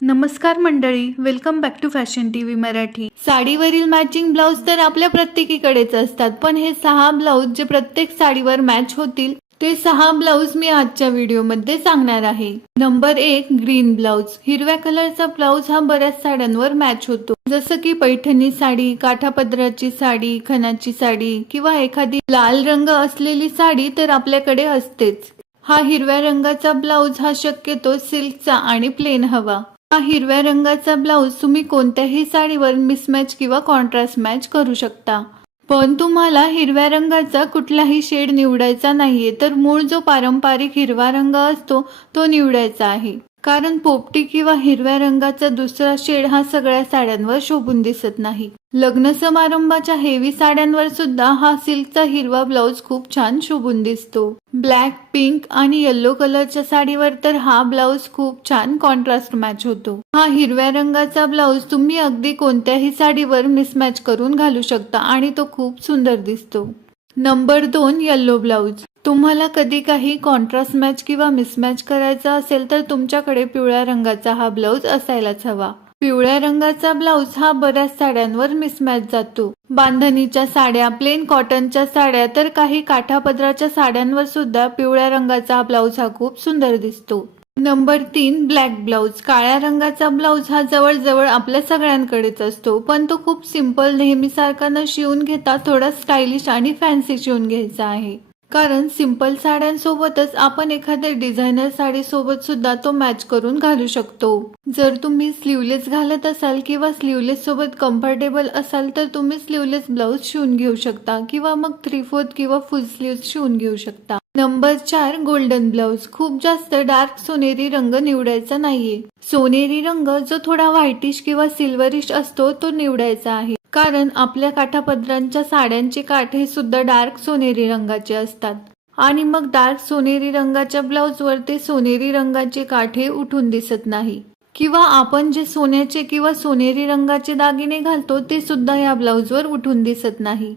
नमस्कार मंडळी welcome back to fashion T V Marathi. साडीवरील matching blouse तर आपल्या प्रत्येकीकडेच असतात पण हे सहा ब्लाऊज जे प्रत्येक साडीवर मॅच होतील ते सहा ब्लाऊज मी आजच्या व्हिडिओमध्ये सांगणार आहे. नंबर एक ग्रीन ब्लाऊज हिरव्या कलरचा ब्लाऊज हा बऱ्याच साड्यांवर मॅच होतो. जसं की पैठणी साडी काठापदराची साडी खणाची साडी किंवा एखादी लाल रंग असलेली साडी तर आपल्याकडे असतेच. हा हिरव्या रंगाचा ब्लाऊज हा शक्यतो सिल्कचा आणि प्लेन हवा. हा हिरव्या रंगाचा ब्लाऊज तुम्ही कोणत्याही साडीवर मिसमॅच किंवा कॉन्ट्रास्ट मॅच करू शकता. पण तुम्हाला हिरव्या रंगाचा कुठलाही शेड निवडायचा नाहीये तर मूळ जो पारंपरिक हिरवा रंग असतो तो निवडायचा आहे. कारण पोपटी किंवा हिरव्या रंगाचा दुसरा शेड हा सगळ्या साड्यांवर शोभून दिसत नाही. लग्न समारंभाच्या हेवी साड्यांवर सुद्धा हा सिल्कचा हिरवा ब्लाऊज खूप छान शोभून दिसतो. ब्लॅक पिंक आणि येल्लो कलरच्या साडीवर तर हा ब्लाऊज खूप छान कॉन्ट्रास्ट मॅच होतो. हा हिरव्या रंगाचा ब्लाऊज तुम्ही अगदी कोणत्याही साडीवर मिसमॅच करून घालू शकता आणि तो खूप सुंदर दिसतो. नंबर दोन येल्लो ब्लाऊज. तुम्हाला कधी काही कॉन्ट्रास्ट मॅच किंवा मिसमॅच करायचा असेल तर तुमच्याकडे पिवळ्या रंगाचा हा ब्लाऊज असायलाच हवा. पिवळ्या रंगाचा ब्लाऊज हा बऱ्याच साड्यांवर मिसमॅच जातो. बांधणीच्या साड्या प्लेन कॉटनच्या साड्या तर काही काठापदराच्या साड्यांवर सुद्धा पिवळ्या रंगाचा हा ब्लाऊज हा खूप सुंदर दिसतो. नंबर तीन ब्लॅक ब्लाऊज काळ्या रंगाचा ब्लाऊज हा जवळजवळ आपल्या सगळ्यांकडेच असतो पण तो खूप सिंपल नेहमीसारखा न शिवून घेता थोडा स्टायलिश आणि फॅन्सी शिवून घ्यायचा आहे. कारण सिंपल साड्यांसोबतच आपण एखाद्या डिझायनर साडीसोबत सुद्धा तो मॅच करून घालू शकतो. जर तुम्ही स्लीवलेस घालत असाल किंवा स्लीवलेस सोबत कम्फर्टेबल असाल तर तुम्ही स्लीवलेस ब्लाऊज शिवून घेऊ शकता किंवा मग थ्री फोर्थ किंवा फुल स्लीव्ह शिवून घेऊ शकता. नंबर चार गोल्डन ब्लाऊज खूप जास्त डार्क सोनेरी रंग निवडायचा नाहीये. सोनेरी रंग जो थोडा व्हायटिश किंवा सिल्वरिश असतो तो निवडायचा आहे. कारण आपल्या काठापदरांच्या साड्यांचे काठ हे सुद्धा डार्क सोनेरी रंगाचे असतात. आणि मग डार्क सोनेरी रंगाच्या ब्लाऊजवर ते सोनेरी रंगाचे काठे उठून दिसत नाही. किंवा आपण जे सोन्याचे किंवा सोनेरी रंगाचे दागिने घालतो ते सुद्धा या ब्लाऊजवर उठून दिसत नाही.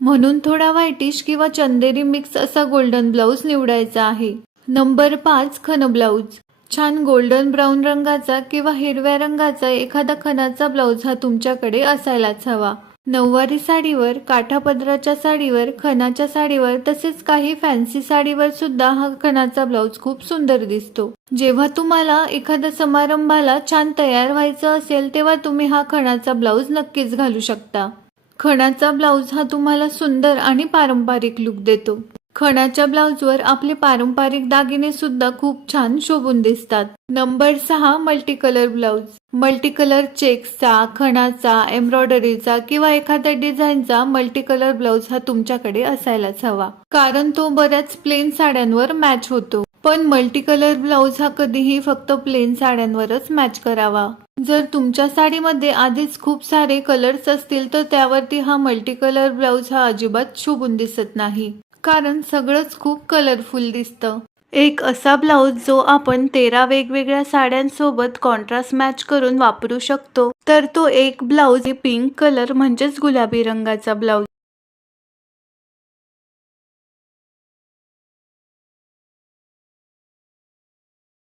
म्हणून थोडा व्हाईटिश किंवा चंदेरी मिक्स असा गोल्डन ब्लाऊज निवडायचा आहे. नंबर पाच खन ब्लाऊज. छान गोल्डन ब्राऊन रंगाचा किंवा हिरव्या रंगाचा एखादा खणाचा ब्लाऊज हा तुमच्याकडे असायलाच हवा. नऊवारी साडीवर काठापदराच्या साडीवर खणाच्या साडीवर तसेच काही फॅन्सी साडीवर सुद्धा हा खणाचा ब्लाऊज खूप सुंदर दिसतो. जेव्हा तुम्हाला एखाद्या समारंभाला छान तयार व्हायचं असेल तेव्हा तुम्ही हा खणाचा ब्लाऊज नक्कीच घालू शकता. खणाचा ब्लाऊज हा तुम्हाला सुंदर आणि पारंपरिक लुक देतो. खणाच्या ब्लाऊजवर आपले पारंपरिक दागिने सुद्धा खूप छान शोभून दिसतात. नंबर सहा multi colour blouse multi colour चेक्सचा खणाचा एम्ब्रॉयडरीचा किंवा एखाद्या डिझाईनचा मल्टी कलर ब्लाऊज हा तुमच्याकडे असायलाच हवा. कारण तो बऱ्याच प्लेन साड्यांवर मॅच होतो. पण मल्टी कलर ब्लाऊज हा कधीही फक्त प्लेन साड्यांवरच मॅच करावा. जर तुमच्या साडीमध्ये आधीच खूप सारे कलर्स असतील तर त्यावरती हा मल्टी कलर ब्लाऊज हा अजिबात शोभून दिसत नाही. कारण सगळंच खूप कलरफुल दिसतं. एक असा ब्लाऊज जो आपण तेरा वेगवेगळ्या साड्यांसोबत कॉन्ट्रास्ट मॅच करून वापरू शकतो. तर तो एक ब्लाऊज पिंक कलर म्हणजेच गुलाबी रंगाचा ब्लाऊज